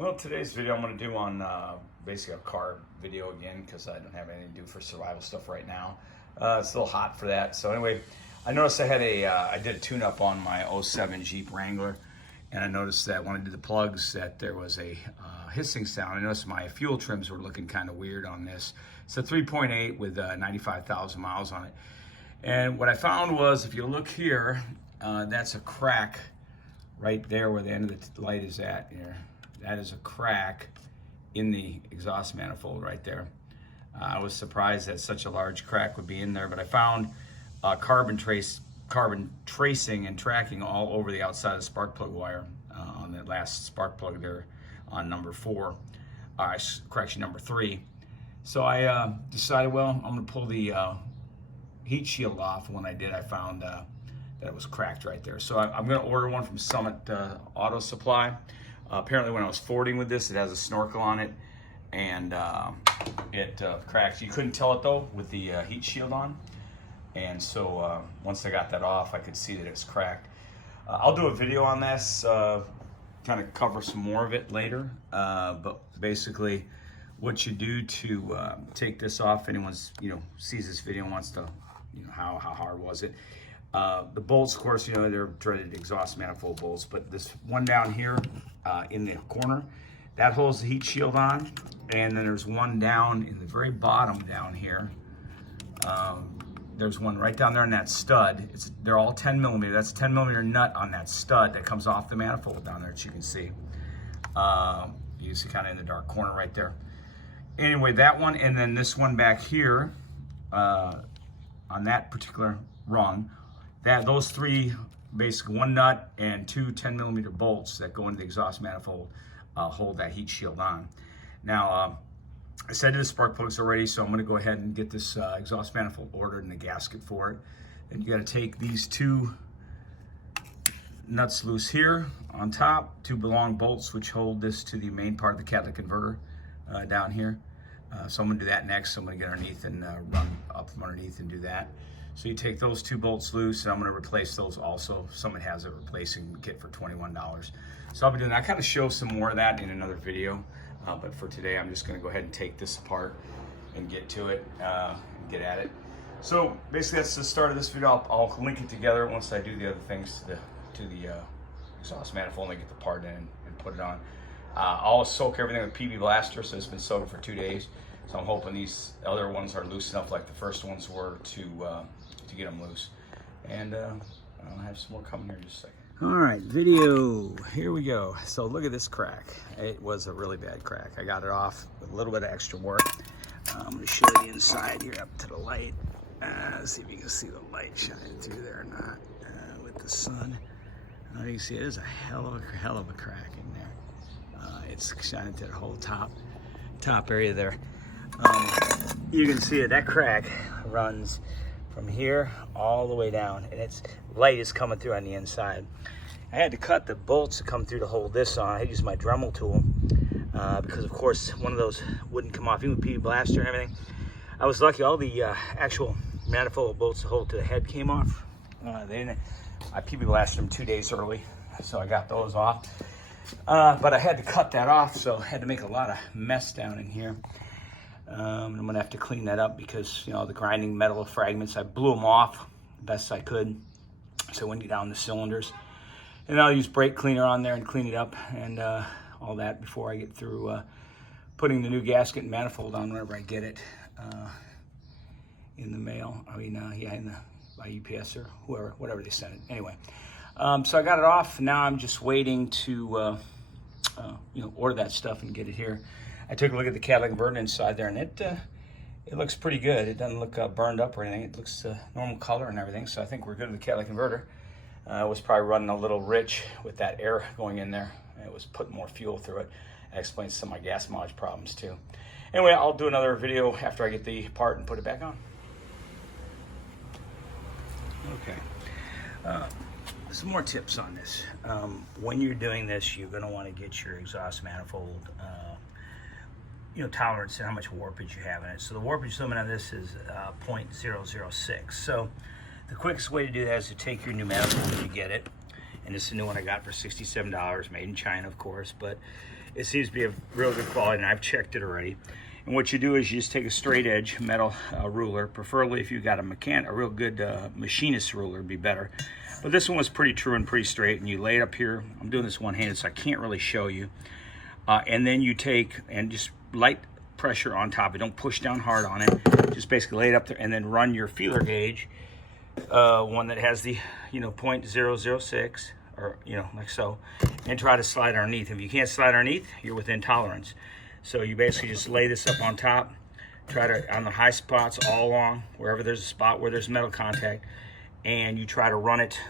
Well, today's video I'm going to do on basically a car video again because I don't have anything to do for survival stuff right now. It's a little hot for that. So anyway, I noticed I did a tune-up on my '07 Jeep Wrangler, and I noticed that when I did the plugs that there was a hissing sound. I noticed my fuel trims were looking kind of weird on this. It's a 3.8 with 95,000 miles on it. And what I found was, if you look here, that's a crack right there where the end of the light is at here. That is a crack in the exhaust manifold right there. I was surprised that such a large crack would be in there, but I found carbon tracing and tracking all over the outside of the spark plug wire on the last spark plug there on number 4, correction, number 3. So I decided, well, I'm gonna pull the heat shield off. When I did, I found that it was cracked right there. So I'm gonna order one from Summit Auto Supply. Apparently when I was fording with this, it has a snorkel on it, and it cracks. You couldn't tell it though with the heat shield on. And so once I got that off, I could see that it's cracked. I'll do a video on this, kind of cover some more of it later. But basically what you do to take this off, anyone's, sees this video and wants to, how hard was it? The bolts, of course, they're dreaded exhaust manifold bolts, but this one down here in the corner, that holds the heat shield on, and then there's one down in the very bottom down here. There's one right down there on that stud. They're all 10 millimeter. That's a 10 millimeter nut on that stud that comes off the manifold down there that you can see. You can see kind of in the dark corner right there. Anyway, that one, and then this one back here on that particular rung. Those three, basically one nut and two 10 millimeter bolts that go into the exhaust manifold hold that heat shield on. Now, I said to the spark plugs already, so I'm gonna go ahead and get this exhaust manifold ordered and a gasket for it. And you gotta take these two nuts loose here on top, two long bolts which hold this to the main part of the catalytic converter down here. So I'm gonna do that next. So I'm gonna get underneath and run up from underneath and do that. So you take those two bolts loose, and I'm gonna replace those also. Someone has a replacing kit for $21. So I'll be doing that. I kind of show some more of that in another video, but for today, I'm just gonna go ahead and take this apart and get to it, and get at it. So basically that's the start of this video. I'll link it together once I do the other things to the exhaust manifold and get the part in and put it on. I'll soak everything with PB Blaster, so it's been soaking for 2 days. So I'm hoping these other ones are loose enough like the first ones were to get them loose. And I'll have some more coming here in just a second. All right, video, here we go. So look at this crack. It was a really bad crack. I got it off with a little bit of extra work. I'm gonna show you inside here up to the light. See if you can see the light shining through there or not with the sun. You can see it is a hell of a crack in there. It's shining to the whole top area there. You can see it, that crack runs from here all the way down, and its light is coming through on the inside. I had to cut the bolts to come through to hold this on. I used my Dremel tool because of course one of those wouldn't come off, even with PB Blaster and everything. I was lucky, all the actual manifold bolts to hold to the head came off. I PB Blasted them 2 days early, so I got those off. But I had to cut that off, so I had to make a lot of mess down in here. I'm gonna have to clean that up because the grinding metal fragments, I blew them off the best I could, so it wouldn't get down the cylinders. And I'll use brake cleaner on there and clean it up and all that before I get through putting the new gasket and manifold on whenever I get it in the mail. By UPS or whatever they send it. Anyway, so I got it off. Now I'm just waiting to order that stuff and get it here. I took a look at the catalytic converter inside there, and it looks pretty good. It doesn't look burned up or anything. It looks normal color and everything, so I think we're good with the catalytic converter. It was probably running a little rich with that air going in there. It was putting more fuel through it. That explains some of my gas mileage problems too. Anyway, I'll do another video after I get the part and put it back on. Okay, some more tips on this. When you're doing this, you're going to want to get your exhaust manifold tolerance and how much warpage you have in it. So the warpage limit on this is 0.006. So the quickest way to do that is to take your new manifold when you get it and this is a new one I got for $67, made in China, of course, but it seems to be of real good quality, and I've checked it already. And what you do is you just take a straight edge metal ruler, preferably if you've got a real good machinist ruler, would be better. But this one was pretty true and pretty straight, and you lay it up here. I'm doing this one-handed, so I can't really show you. And then you take and just light pressure on top. Don't push down hard on it. Just basically lay it up there, and then run your feeler gauge, one that has the 0.006, or like so, and try to slide underneath. If you can't slide underneath, you're within tolerance. So you basically just lay this up on top, try to, on the high spots all along, wherever there's a spot where there's metal contact, and you try to run it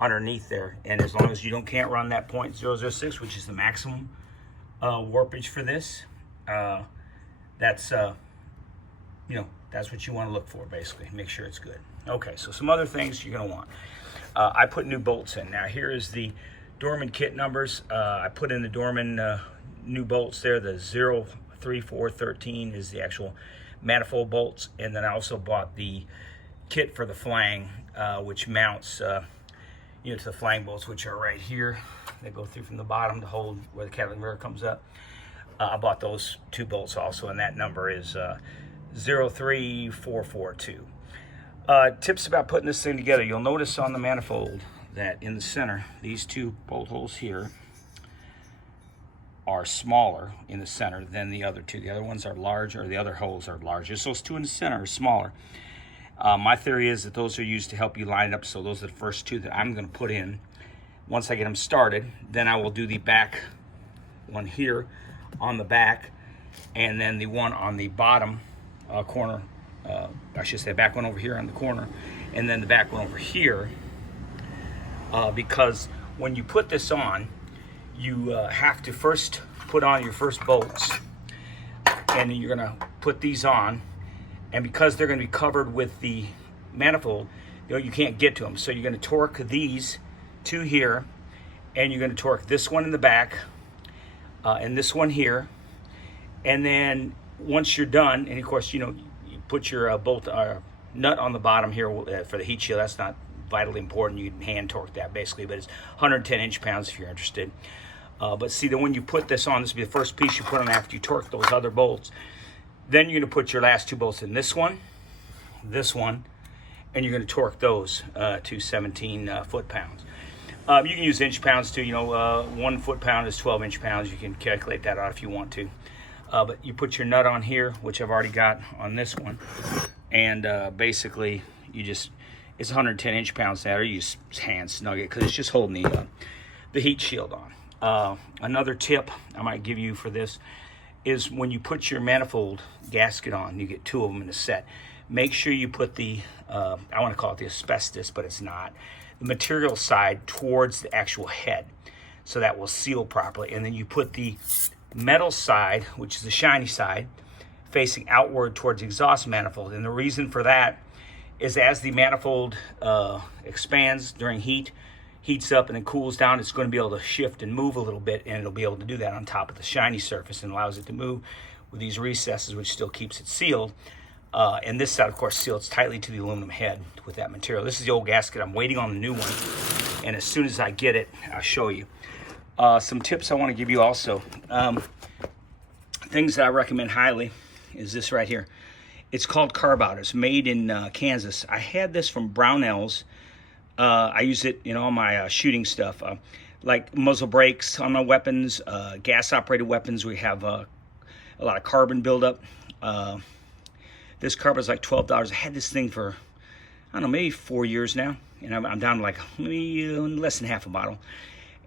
underneath there. And as long as you can't run that 0.006, which is the maximum warpage for this, that's what you want to look for, basically. Make sure it's good. Okay, so some other things you're going to want. I put new bolts in. Now here is the Dorman kit numbers. I put in the Dorman new bolts there. The 03413 is the actual manifold bolts, and then I also bought the kit for the flang, which mounts to the flang bolts, which are right here. They go through from the bottom to hold where the catalytic mirror comes up. I bought those 2 bolts also, and that number is 03442. Tips about putting this thing together. You'll notice on the manifold that in the center, these 2 bolt holes here are smaller in the center than the other 2. The other ones are larger, or the other holes are larger. So those 2 in the center are smaller. My theory is that those are used to help you line it up. So those are the first 2 that I'm going to put in. Once I get them started, then I will do the back one here on the back, and then the one on the bottom corner. I should say back one over here on the corner, and then the back one over here. Because when you put this on, you have to first put on your first bolts, and then you're going to put these on, and because they're going to be covered with the manifold, you can't get to them. So you're going to torque these 2 here, and you're going to torque this one in the back, and this one here, and then once you're done, and of course you put your bolt nut on the bottom here for the heat shield. That's not vitally important. You can hand torque that basically, but it's 110 inch-pounds if you're interested. But see that when you put this on, this will be the first piece you put on after you torque those other bolts. Then you're going to put your last 2 bolts in, this one, and you're going to torque those to 17 foot-pounds. You can use inch-pounds too. 1 foot-pound is 12 inch-pounds. You can calculate that out if you want to. But you put your nut on here, which I've already got on this one, and basically it's 110 inch-pounds there. You just hand snug it because it's just holding the heat shield on. Another tip I might give you for this is when you put your manifold gasket on, you get 2 of them in a set. Make sure you put the, I want to call it the asbestos, but it's not, the material side towards the actual head, so that will seal properly. And then you put the metal side, which is the shiny side, facing outward towards the exhaust manifold. And the reason for that is as the manifold expands during heats up and then cools down, it's going to be able to shift and move a little bit, and it'll be able to do that on top of the shiny surface and allows it to move with these recesses, which still keeps it sealed. And this side, of course, seals tightly to the aluminum head with that material. This is the old gasket. I'm waiting on the new one, and as soon as I get it, I'll show you. Some tips I want to give you also. Things that I recommend highly is this right here. It's called Carb Out. It's made in Kansas. I had this from Brownells. I use it in all my shooting stuff, like muzzle brakes on my weapons, gas-operated weapons. We have a lot of carbon buildup. This carbon is like $12. I had this thing for, I don't know, maybe 4 years now, and I'm down to like maybe less than half a bottle.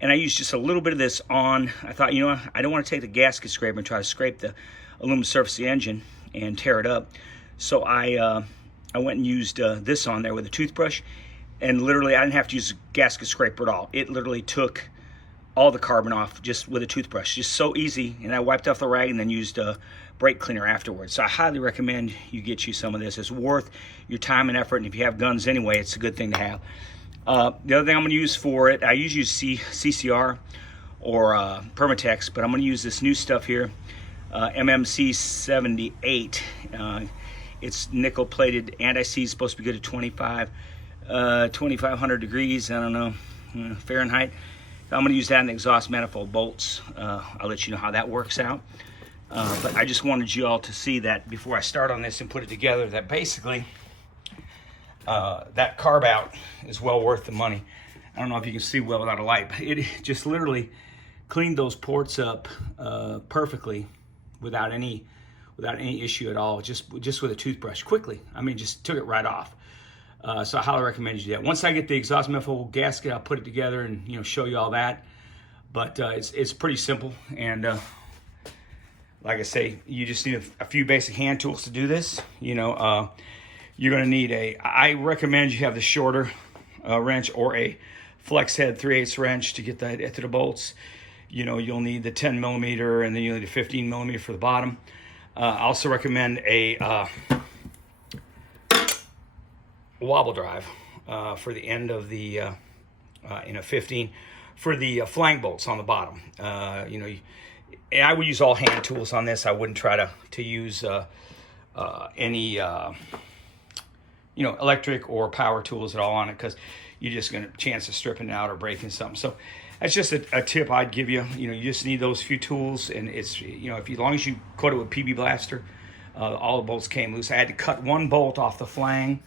And I used just a little bit of this on. I thought, I don't want to take the gasket scraper and try to scrape the aluminum surface of the engine and tear it up. So I went and used this on there with a toothbrush, and literally I didn't have to use a gasket scraper at all. It literally took all the carbon off just with a toothbrush. Just so easy. And I wiped off the rag and then used a brake cleaner afterwards. So I highly recommend you get you some of this. It's worth your time and effort, and if you have guns anyway, it's a good thing to have. The other thing I'm going to use for it, I usually use CCR or Permatex, but I'm going to use this new stuff here, MMC 78. It's nickel plated anti-seize, supposed to be good at 2500 degrees. I don't know, Fahrenheit. I'm going to use that in the exhaust manifold bolts. I'll let you know how that works out. But I just wanted you all to see that before I start on this and put it together, that basically that carb out is well worth the money. I don't know if you can see well without a light, but it just literally cleaned those ports up perfectly without any issue at all, just with a toothbrush, quickly. I mean, just took it right off. So I highly recommend you do that. Once I get the exhaust manifold gasket, I'll put it together and show you all that. But it's pretty simple, and like I say, you just need a few basic hand tools to do this. You're going to need I recommend you have the shorter wrench or a flex head 3/8 wrench to get that to the bolts. You'll need the 10 millimeter, and then you'll need a 15 millimeter for the bottom. I also recommend a wobble drive for the end of the 15 for the flank bolts on the bottom. And I would use all hand tools on this. I wouldn't try to use any electric or power tools at all on it, because you're just going to chance of stripping it out or breaking something. So that's just a tip I'd give you. You just need those few tools, and it's as long as you coat it with PB Blaster, all the bolts came loose. I had to cut one bolt off the flang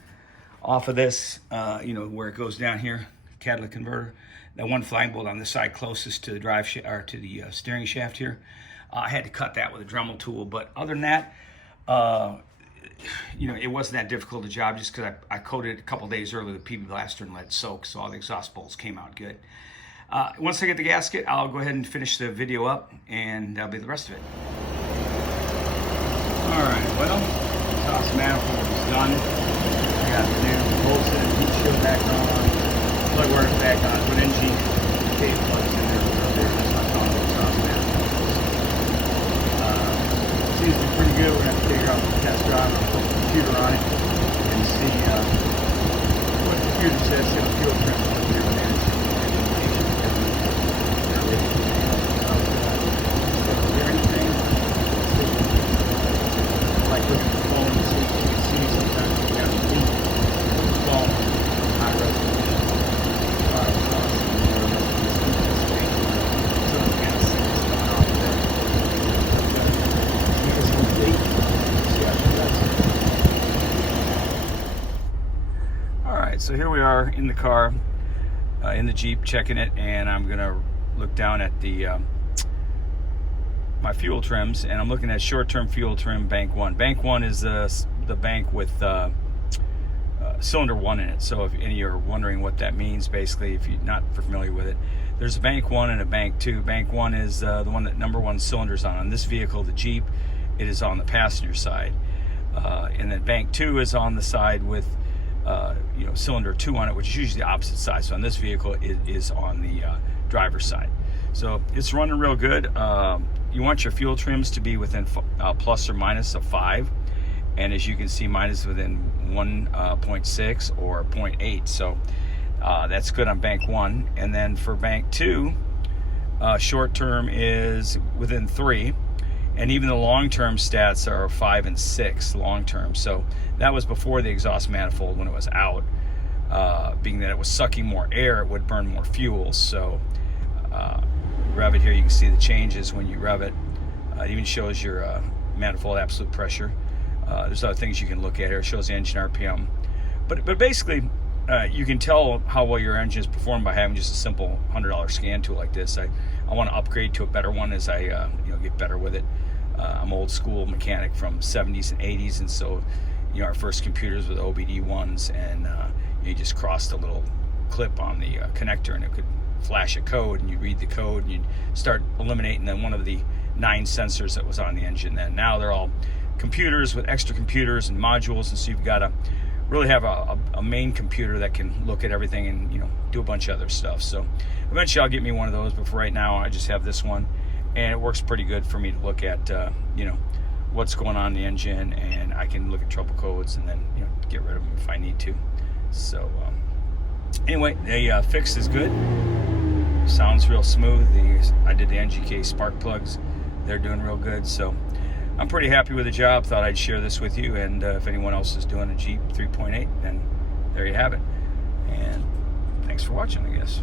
off of this, where it goes down here, catalytic converter. That one flang bolt on the side closest to the drive or to the steering shaft here. I had to cut that with a Dremel tool, but other than that, it wasn't that difficult a job, just because I coated it a couple days earlier with PB Blaster and let it soak, so all the exhaust bolts came out good. Once I get the gasket, I'll go ahead and finish the video up, and that'll be the rest of it. All right, well, exhaust manifold is done. I got the new bolts in, heat shield back on, plug wires back on, put NGK plugs in there. That's not calling it exhaust manifold. Seems to be pretty good. We're going to have to figure out the test drive, put the computer on it, and see what the computer says. See how fuel trims look here with energy. Like looking at the phone and see, you can see sometimes you got the heat with the phone, high resolution. Alright, so here we are in the car, in the Jeep, checking it, and I'm going to look down at the my fuel trims, and I'm looking at short-term fuel trim bank 1. Bank 1 is the bank with cylinder 1 in it. So if any of you are wondering what that means, basically, if you're not familiar with it, there's a bank 1 and a bank 2. Bank 1 is the one that number 1 cylinder's on. On this vehicle, the Jeep, it is on the passenger side, and then bank 2 is on the side with cylinder 2 on it, which is usually the opposite side. So on this vehicle, it is on the driver's side. So it's running real good. You want your fuel trims to be within plus or minus a 5, and as you can see, mine is within 1.6 or 0.8. So that's good on bank 1. And then for bank 2, short term is within 3, and even the long term stats are 5 and 6 long term. So that was before the exhaust manifold, when it was out. Being that it was sucking more air, it would burn more fuel. So rev it here, you can see the changes when you rev it. It even shows your manifold absolute pressure. There's other things you can look at here. It shows the engine RPM. But basically, you can tell how well your engine is performed by having just a simple $100 scan tool like this. I want to upgrade to a better one as I get better with it. I'm old school mechanic from 70s and 80s, and so our first computers with OBD ones, and you just crossed a little clip on the connector, and it could flash a code, and you read the code, and you'd start eliminating then one of the 9 sensors that was on the engine. Then now they're all computers with extra computers and modules, and so you've got to really have a main computer that can look at everything and do a bunch of other stuff. So eventually I'll get me one of those, but for right now I just have this one, and it works pretty good for me to look at what's going on in the engine, and I can look at trouble codes and then get rid of them if I need to. So anyway, the fix is good. Sounds real smooth. I did the NGK spark plugs. They're doing real good. So I'm pretty happy with the job. Thought I'd share this with you. And if anyone else is doing a Jeep 3.8, then there you have it. And thanks for watching, I guess.